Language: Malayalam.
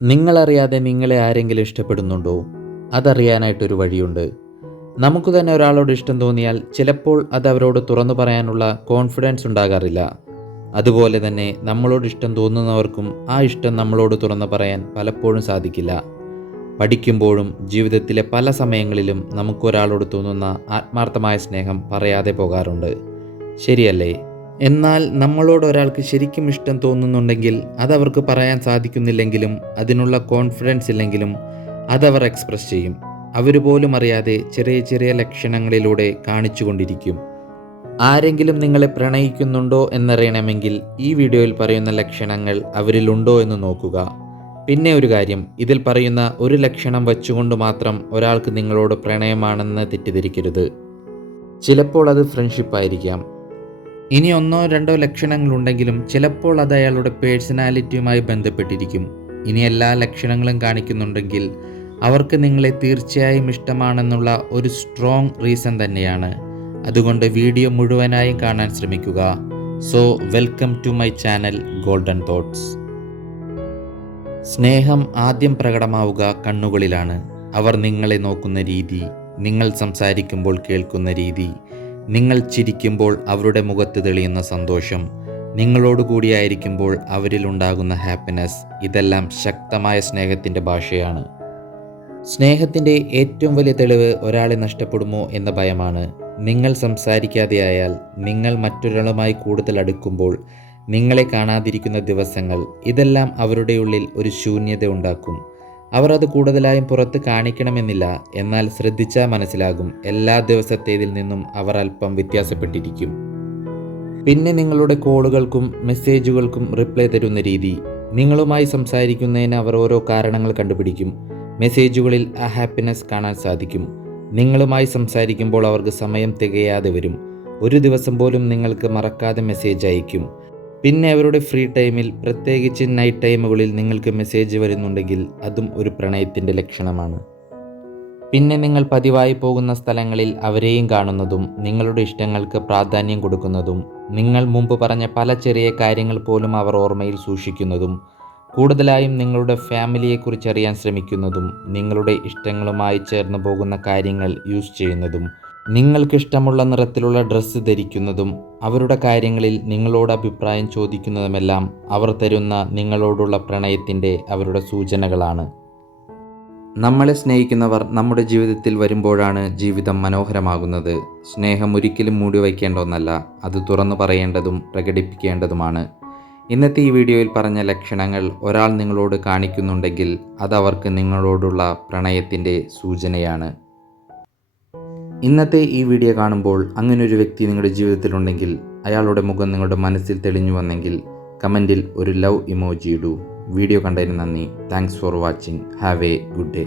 നിങ്ങളറിയാതെ നിങ്ങളെ ആരെങ്കിലും ഇഷ്ടപ്പെടുന്നുണ്ടോ? അതറിയാനായിട്ടൊരു വഴിയുണ്ട്. നമുക്ക് തന്നെ ഒരാളോട് ഇഷ്ടം തോന്നിയാൽ ചിലപ്പോൾ അത് അവരോട് തുറന്നു പറയാനുള്ള കോൺഫിഡൻസ് ഉണ്ടാകാറില്ല. അതുപോലെ തന്നെ നമ്മളോട് ഇഷ്ടം തോന്നുന്നവർക്കും ആ ഇഷ്ടം നമ്മളോട് തുറന്നു പറയാൻ പലപ്പോഴും സാധിക്കില്ല. പഠിക്കുമ്പോഴും ജീവിതത്തിലെ പല സമയങ്ങളിലും നമുക്കൊരാളോട് തോന്നുന്ന ആത്മാർത്ഥമായ സ്നേഹം പറയാതെ പോകാറുണ്ട്. ശരിയല്ലേ? എന്നാൽ നമ്മളോട് ഒരാൾക്ക് ശരിക്കും ഇഷ്ടം തോന്നുന്നുണ്ടെങ്കിൽ അതവർക്ക് പറയാൻ സാധിക്കുന്നില്ലെങ്കിലും അതിനുള്ള കോൺഫിഡൻസ് ഇല്ലെങ്കിലും അതവർ എക്സ്പ്രസ് ചെയ്യും. അവർ പോലും അറിയാതെ ചെറിയ ചെറിയ ലക്ഷണങ്ങളിലൂടെ കാണിച്ചുകൊണ്ടിരിക്കും. ആരെങ്കിലും നിങ്ങളെ പ്രണയിക്കുന്നുണ്ടോ എന്നറിയണമെങ്കിൽ ഈ വീഡിയോയിൽ പറയുന്ന ലക്ഷണങ്ങൾ അവരിലുണ്ടോ എന്ന് നോക്കുക. പിന്നെ ഒരു കാര്യം, ഇതിൽ പറയുന്ന ഒരു ലക്ഷണം വച്ചുകൊണ്ട് മാത്രം ഒരാൾക്ക് നിങ്ങളോട് പ്രണയമാണെന്ന് തെറ്റിദ്ധരിക്കരുത്. ചിലപ്പോൾ അത് ഫ്രണ്ട്ഷിപ്പ് ആയിരിക്കാം. ഇനി ഒന്നോ രണ്ടോ ലക്ഷണങ്ങളുണ്ടെങ്കിലും ചിലപ്പോൾ അത് അയാളുടെ പേഴ്സണാലിറ്റിയുമായി ബന്ധപ്പെട്ടിരിക്കും. ഇനി എല്ലാ ലക്ഷണങ്ങളും കാണിക്കുന്നുണ്ടെങ്കിൽ അവർക്ക് നിങ്ങളെ തീർച്ചയായും ഇഷ്ടമാണെന്നുള്ള ഒരു സ്ട്രോങ് റീസൺ തന്നെയാണ്. അതുകൊണ്ട് വീഡിയോ മുഴുവനായും കാണാൻ ശ്രമിക്കുക. So welcome to my channel golden thoughts. സ്നേഹം ആദ്യം പ്രകടമാവുക കണ്ണുകളിലാണ്. അവർ നിങ്ങളെ നോക്കുന്ന രീതി, നിങ്ങൾ സംസാരിക്കുമ്പോൾ കേൾക്കുന്ന രീതി, നിങ്ങൾ ചിരിക്കുമ്പോൾ അവരുടെ മുഖത്ത് തെളിയുന്ന സന്തോഷം, നിങ്ങളോടുകൂടിയായിരിക്കുമ്പോൾ അവരിലുണ്ടാകുന്ന ഹാപ്പിനെസ്, ഇതെല്ലാം ശക്തമായ സ്നേഹത്തിൻ്റെ ഭാഷയാണ്. സ്നേഹത്തിൻ്റെ ഏറ്റവും വലിയ തെളിവ് ഒരാളെ നഷ്ടപ്പെടുമോ എന്ന ഭയമാണ്. നിങ്ങൾ സംസാരിക്കാതെയായാൽ, നിങ്ങൾ മറ്റൊരാളുമായി കൂടുതൽ അടുക്കുമ്പോൾ, നിങ്ങളെ കാണാതിരിക്കുന്ന ദിവസങ്ങൾ, ഇതെല്ലാം അവരുടെ ഉള്ളിൽ ഒരു ശൂന്യത ഉണ്ടാക്കും. അവർ അത് കൂടുതലായും പുറത്ത് കാണിക്കണമെന്നില്ല, എന്നാൽ ശ്രദ്ധിച്ചാൽ മനസ്സിലാകും എല്ലാ ദിവസത്തേതിൽ നിന്നും അവർ അല്പം വ്യത്യാസപ്പെട്ടിരിക്കും. പിന്നെ നിങ്ങളുടെ കോളുകൾക്കും മെസ്സേജുകൾക്കും റിപ്ലൈ തരുന്ന രീതി, നിങ്ങളുമായി സംസാരിക്കുന്നതിന് അവർ ഓരോ കാരണങ്ങൾ കണ്ടുപിടിക്കും. മെസ്സേജുകളിൽ ആ ഹാപ്പിനെസ് കാണാൻ സാധിക്കും. നിങ്ങളുമായി സംസാരിക്കുമ്പോൾ അവർക്ക് സമയം തികയാതെ വരും. ഒരു ദിവസം പോലും നിങ്ങൾക്ക് മറക്കാതെ മെസ്സേജ് അയക്കും. പിന്നെ അവരുടെ ഫ്രീ ടൈമിൽ, പ്രത്യേകിച്ച് നൈറ്റ് ടൈമുകളിൽ നിങ്ങൾക്ക് മെസ്സേജ് വരുന്നുണ്ടെങ്കിൽ അതും ഒരു പ്രണയത്തിൻ്റെ ലക്ഷണമാണ്. പിന്നെ നിങ്ങൾ പതിവായി പോകുന്ന സ്ഥലങ്ങളിൽ അവരെയും കാണുന്നതും, നിങ്ങളുടെ ഇഷ്ടങ്ങൾക്ക് പ്രാധാന്യം കൊടുക്കുന്നതും, നിങ്ങൾ മുമ്പ് പറഞ്ഞ പല ചെറിയ കാര്യങ്ങൾ പോലും അവർ ഓർമ്മയിൽ സൂക്ഷിക്കുന്നതും, കൂടുതലായും നിങ്ങളുടെ ഫാമിലിയെക്കുറിച്ച് അറിയാൻ ശ്രമിക്കുന്നതും, നിങ്ങളുടെ ഇഷ്ടങ്ങളുമായി ചേർന്ന് പോകുന്ന കാര്യങ്ങൾ യൂസ് ചെയ്യുന്നതും, നിങ്ങൾക്കിഷ്ടമുള്ള നിറത്തിലുള്ള ഡ്രസ്സ് ധരിക്കുന്നതും, അവരുടെ കാര്യങ്ങളിൽ നിങ്ങളോട് അഭിപ്രായം ചോദിക്കുന്നതുമെല്ലാം അവർ തരുന്ന നിങ്ങളോടുള്ള പ്രണയത്തിൻ്റെ അവരുടെ സൂചനകളാണ്. നമ്മളെ സ്നേഹിക്കുന്നവർ നമ്മുടെ ജീവിതത്തിൽ വരുമ്പോഴാണ് ജീവിതം മനോഹരമാകുന്നത്. സ്നേഹം ഒരിക്കലും മൂടി വയ്ക്കേണ്ട ഒന്നല്ല, അത് തുറന്നു പറയേണ്ടതും പ്രകടിപ്പിക്കേണ്ടതുമാണ്. ഇന്നത്തെ ഈ വീഡിയോയിൽ പറഞ്ഞ ലക്ഷണങ്ങൾ ഒരാൾ നിങ്ങളോട് കാണിക്കുന്നുണ്ടെങ്കിൽ അതവർക്ക് നിങ്ങളോടുള്ള പ്രണയത്തിൻ്റെ സൂചനയാണ്. ഇന്നത്തെ ഈ വീഡിയോ കാണുമ്പോൾ അങ്ങനൊരു വ്യക്തി നിങ്ങളുടെ ജീവിതത്തിലുണ്ടെങ്കിൽ, അയാളുടെ മുഖം നിങ്ങളുടെ മനസ്സിൽ തെളിഞ്ഞു വന്നെങ്കിൽ കമൻറ്റിൽ ഒരു ലവ് ഇമോജി ഇടൂ. വീഡിയോ കണ്ടതിന് നന്ദി. Thanks for watching. Have A good day.